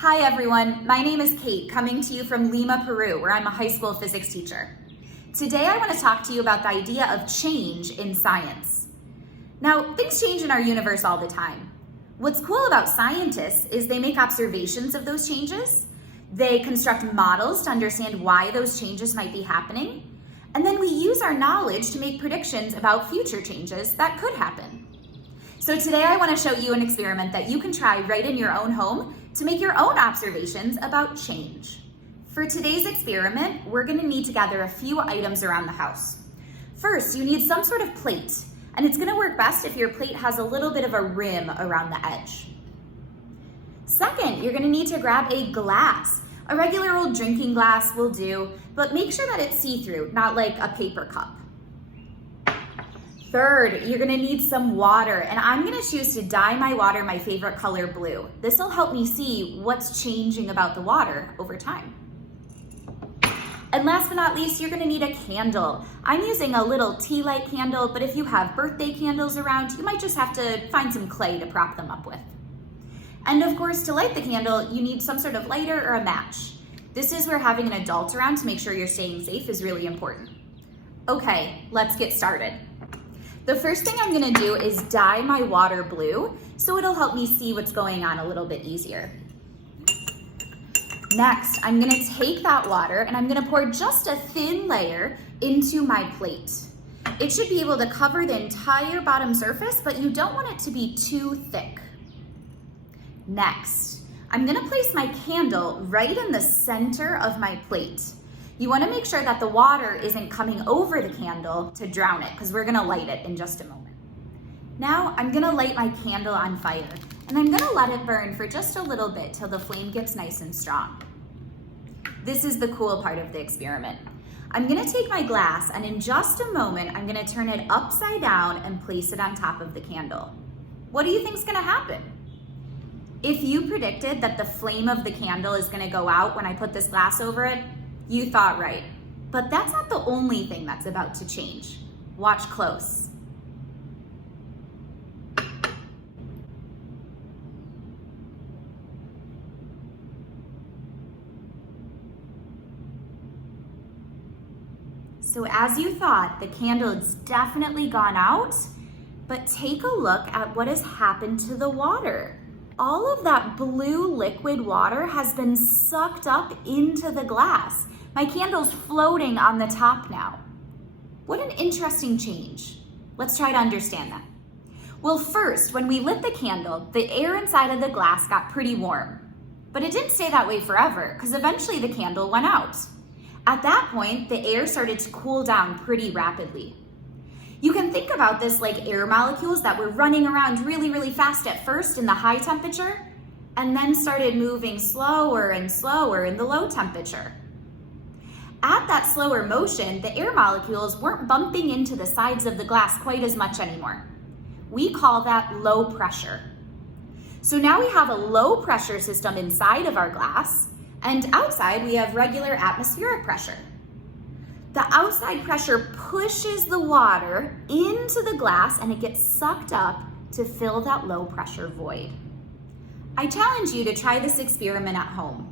Hi everyone, my name is Kate, coming to you from Lima, Peru, where I'm a high school physics teacher. Today I want to talk to you about the idea of change in science. Now, things change in our universe all the time. What's cool about scientists is they make observations of those changes, they construct models to understand why those changes might be happening, and then we use our knowledge to make predictions about future changes that could happen. So today I want to show you an experiment that you can try right in your own home to make your own observations about change. For today's experiment, we're going to need to gather a few items around the house. First, you need some sort of plate, and it's going to work best if your plate has a little bit of a rim around the edge. Second, you're going to need to grab a glass. A regular old drinking glass will do, but make sure that it's see-through, not like a paper cup. Third, you're gonna need some water, and I'm gonna choose to dye my water my favorite color, blue. This will help me see what's changing about the water over time. And last but not least, you're gonna need a candle. I'm using a little tea light candle, but if you have birthday candles around, you might just have to find some clay to prop them up with. And of course, to light the candle, you need some sort of lighter or a match. This is where having an adult around to make sure you're staying safe is really important. Okay, let's get started. The first thing I'm gonna do is dye my water blue, so it'll help me see what's going on a little bit easier. Next, I'm gonna take that water and I'm gonna pour just a thin layer into my plate. It should be able to cover the entire bottom surface, but you don't want it to be too thick. Next, I'm gonna place my candle right in the center of my plate. You want to make sure that the water isn't coming over the candle to drown it, because we're going to light it in just a moment. Now I'm going to light my candle on fire, and I'm going to let it burn for just a little bit till the flame gets nice and strong. This is the cool part of the experiment. I'm going to take my glass, and in just a moment I'm going to turn it upside down and place it on top of the candle. What do you think is going to happen? If you predicted that the flame of the candle is going to go out when I put this glass over it, you thought right, but that's not the only thing that's about to change. Watch close. So as you thought, the candle has definitely gone out, but take a look at what has happened to the water. All of that blue liquid water has been sucked up into the glass. My candle's floating on the top now. What an interesting change. Let's try to understand that. Well, first, when we lit the candle, the air inside of the glass got pretty warm. But it didn't stay that way forever, because eventually the candle went out. At that point, the air started to cool down pretty rapidly. You can think about this like air molecules that were running around really, really fast at first in the high temperature, and then started moving slower and slower in the low temperature. At that slower motion, the air molecules weren't bumping into the sides of the glass quite as much anymore. We call that low pressure. So now we have a low pressure system inside of our glass, and outside we have regular atmospheric pressure. The outside pressure pushes the water into the glass and it gets sucked up to fill that low pressure void. I challenge you to try this experiment at home.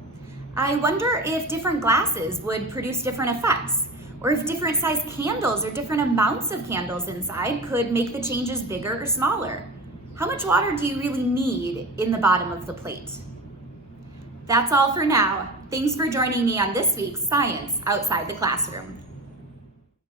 I wonder if different glasses would produce different effects, or if different size candles or different amounts of candles inside could make the changes bigger or smaller. How much water do you really need in the bottom of the plate? That's all for now. Thanks for joining me on this week's Science Outside the Classroom.